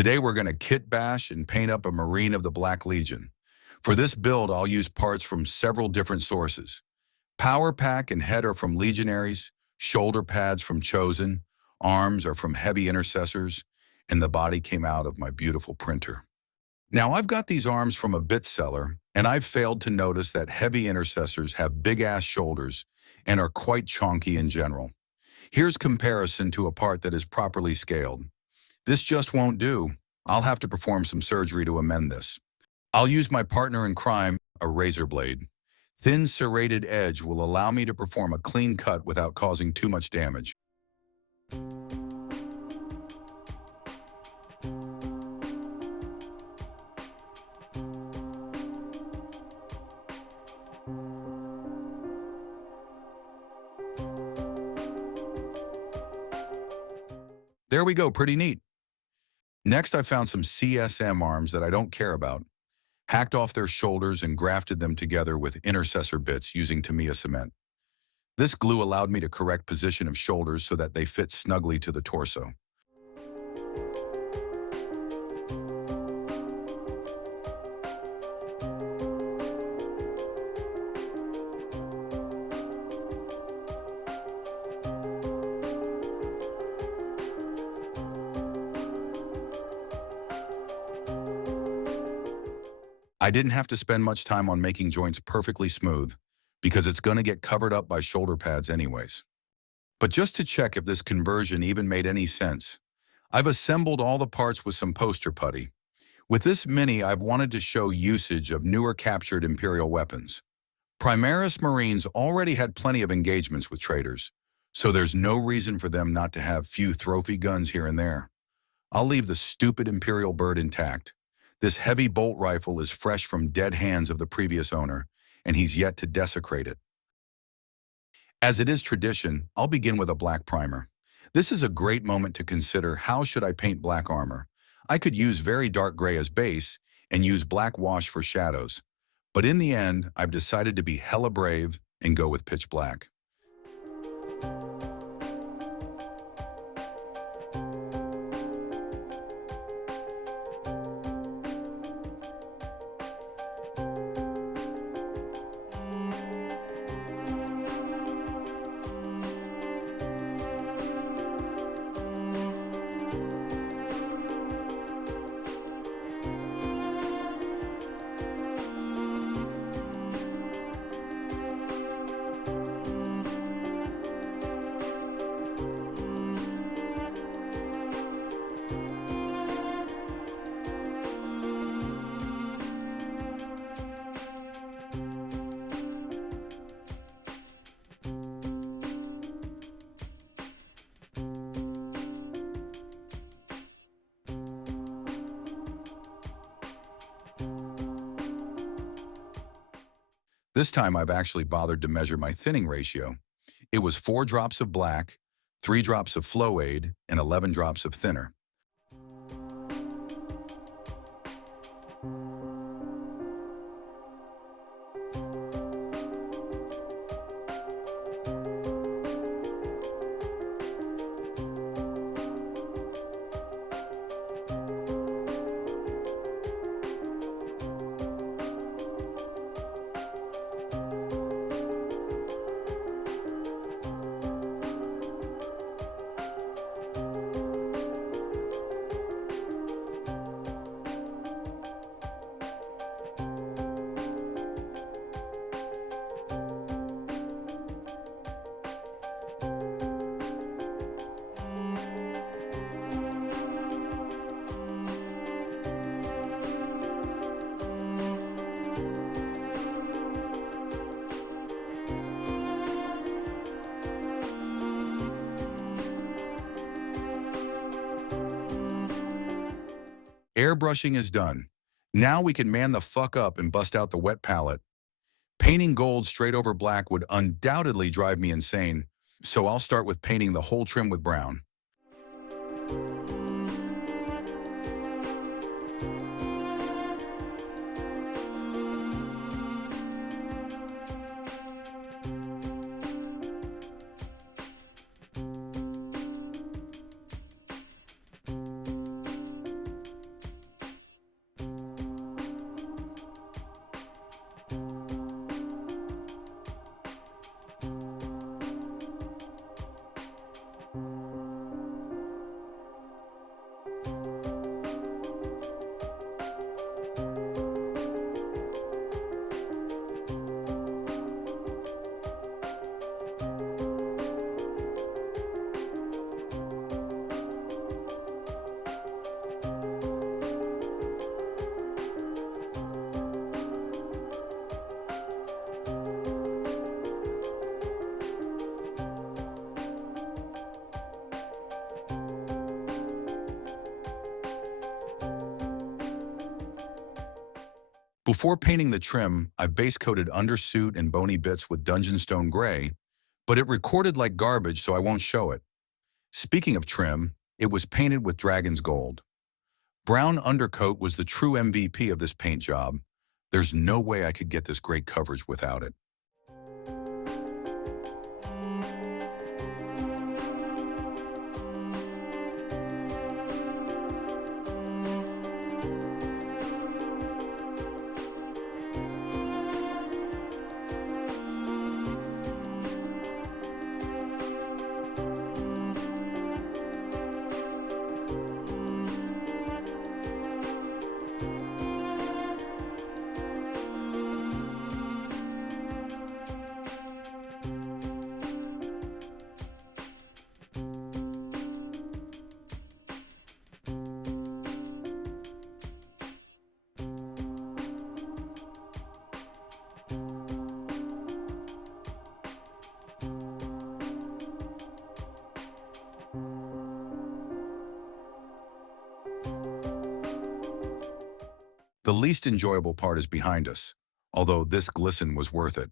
Today we're going to kit bash and paint up a Marine of the Black Legion. For this build, I'll use parts from several different sources. Power pack and head are from Legionaries, shoulder pads from Chosen, arms are from Heavy Intercessors, and the body came out of my beautiful printer. Now I've got these arms from a bit seller, and I've failed to notice that Heavy Intercessors have big-ass shoulders and are quite chonky in general. Here's comparison to a part that is properly scaled. This just won't do. I'll have to perform some surgery to amend this. I'll use my partner in crime, a razor blade. Thin serrated edge will allow me to perform a clean cut without causing too much damage. There we go, pretty neat. Next, I found some CSM arms that I don't care about, hacked off their shoulders and grafted them together with intercessor bits using Tamiya cement. This glue allowed me to correct position of shoulders so that they fit snugly to the torso. I didn't have to spend much time on making joints perfectly smooth because it's going to get covered up by shoulder pads anyways. But just to check if this conversion even made any sense, I've assembled all the parts with some poster putty. With this mini, I've wanted to show usage of newer captured Imperial weapons. Primaris Marines already had plenty of engagements with traders, so there's no reason for them not to have few trophy guns here and there. I'll leave the stupid Imperial bird intact. This heavy bolt rifle is fresh from dead hands of the previous owner, and he's yet to desecrate it. As it is tradition, I'll begin with a black primer. This is a great moment to consider how should I paint black armor. I could use very dark gray as base and use black wash for shadows. But in the end, I've decided to be hella brave and go with pitch black. This time I've actually bothered to measure my thinning ratio. It was 4 drops of black, 3 drops of flow aid, and 11 drops of thinner. Airbrushing is done. Now we can man the fuck up and bust out the wet palette. Painting gold straight over black would undoubtedly drive me insane, so I'll start with painting the whole trim with brown. Before painting the trim, I've base coated undersuit and bony bits with Dungeonstone Gray, but it recorded like garbage so I won't show it. Speaking of trim, it was painted with Dragon's Gold. Brown undercoat was the true MVP of this paint job. There's no way I could get this great coverage without it. The least enjoyable part is behind us, although this glisten was worth it.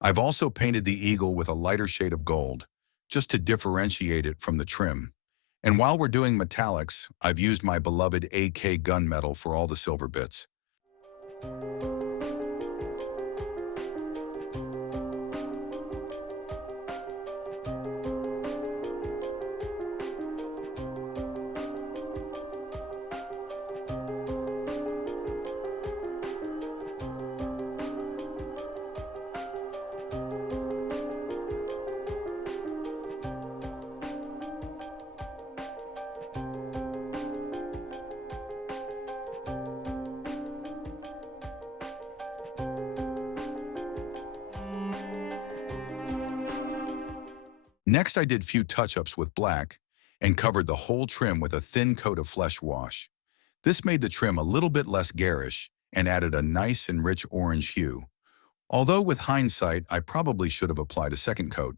I've also painted the eagle with a lighter shade of gold, just to differentiate it from the trim. And while we're doing metallics, I've used my beloved AK gunmetal for all the silver bits. Next, I did few touch-ups with black and covered the whole trim with a thin coat of flesh wash. This made the trim a little bit less garish and added a nice and rich orange hue. Although with hindsight, I probably should have applied a second coat.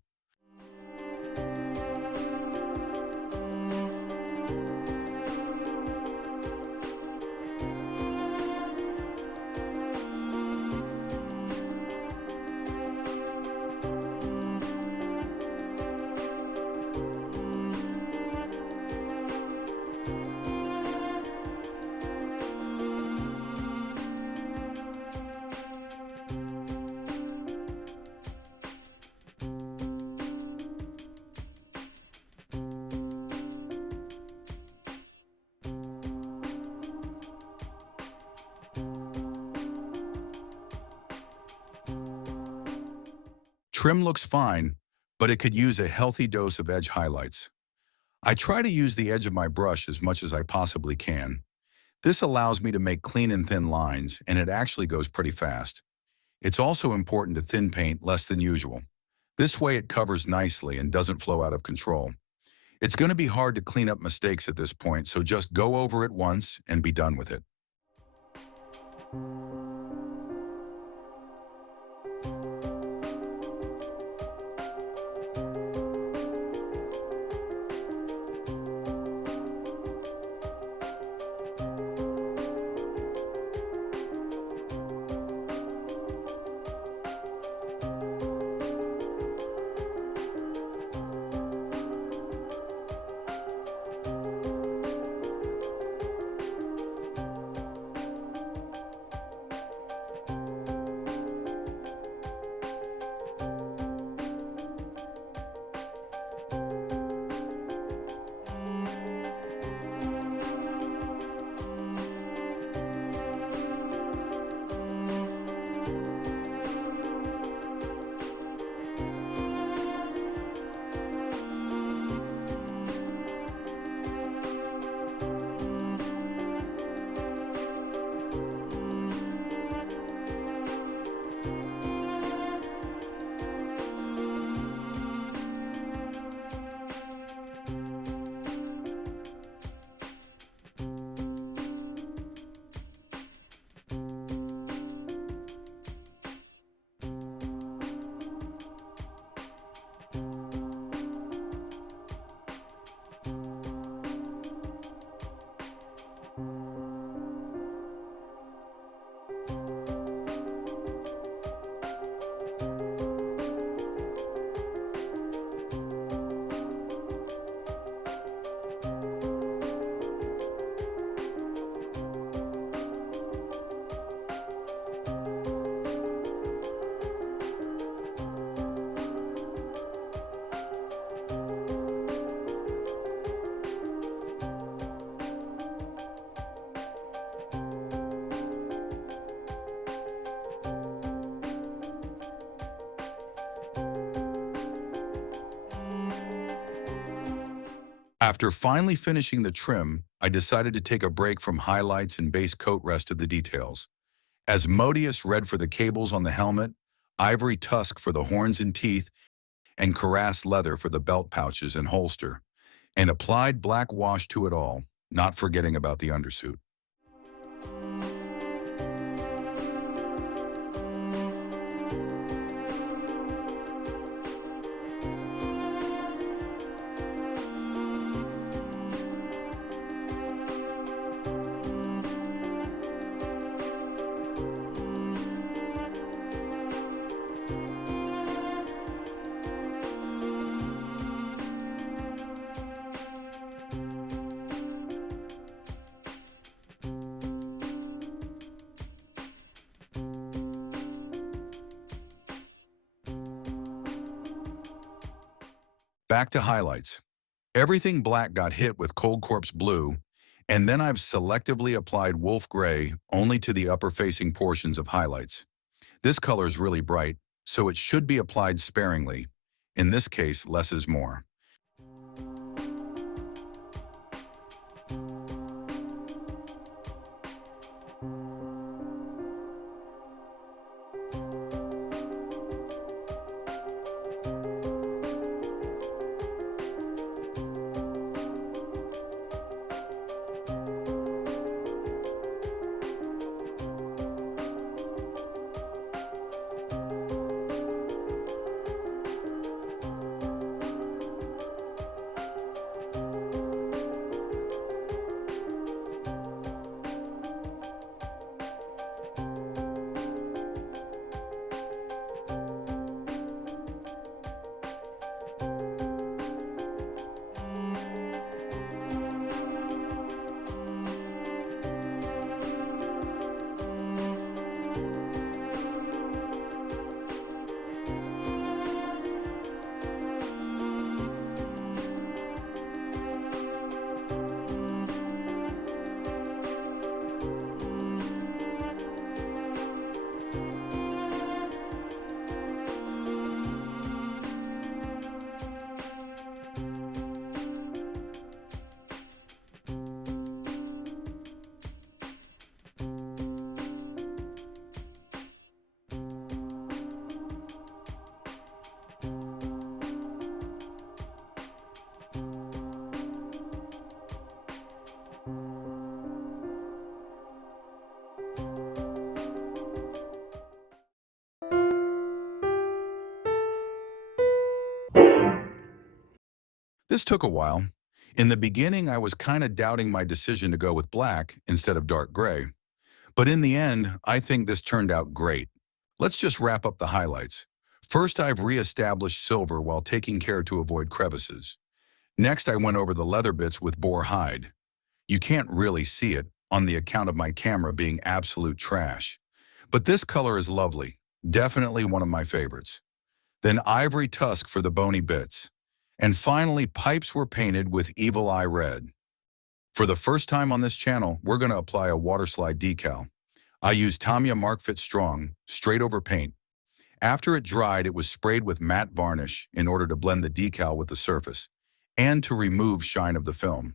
Trim looks fine, but it could use a healthy dose of edge highlights. I try to use the edge of my brush as much as I possibly can. This allows me to make clean and thin lines, and it actually goes pretty fast. It's also important to thin paint less than usual. This way it covers nicely and doesn't flow out of control. It's going to be hard to clean up mistakes at this point, so just go over it once and be done with it. After finally finishing the trim, I decided to take a break from highlights and base coat rest of the details. Asmodeus red for the cables on the helmet, Ivory Tusk for the horns and teeth, and Cuirass leather for the belt pouches and holster, and applied black wash to it all, not forgetting about the undersuit. Back to highlights. Everything black got hit with Cold Corpse Blue, and then I've selectively applied Wolf Gray only to the upper-facing portions of highlights. This color is really bright, so it should be applied sparingly. In this case, less is more. This took a while. In the beginning, I was kind of doubting my decision to go with black instead of dark gray. But in the end, I think this turned out great. Let's just wrap up the highlights. First, I've re-established silver while taking care to avoid crevices. Next, I went over the leather bits with boar hide. You can't really see it on the account of my camera being absolute trash. But this color is lovely, definitely one of my favorites. Then ivory tusk for the bony bits. And finally, pipes were painted with Evil Eye Red. For the first time on this channel, we're going to apply a waterslide decal. I used Tamiya Mark Fit Strong, straight over paint. After it dried, it was sprayed with matte varnish in order to blend the decal with the surface, and to remove shine of the film.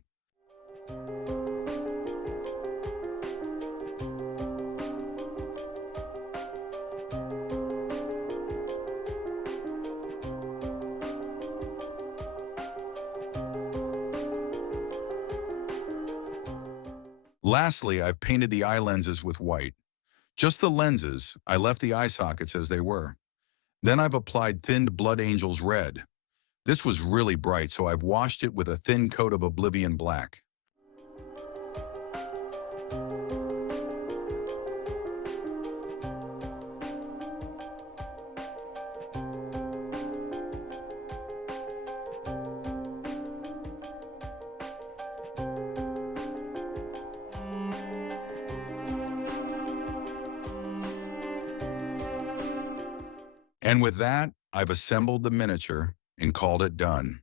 Lastly, I've painted the eye lenses with white. Just the lenses, I left the eye sockets as they were. Then I've applied thinned Blood Angels red. This was really bright, so I've washed it with a thin coat of Oblivion black. And with that, I've assembled the miniature and called it done.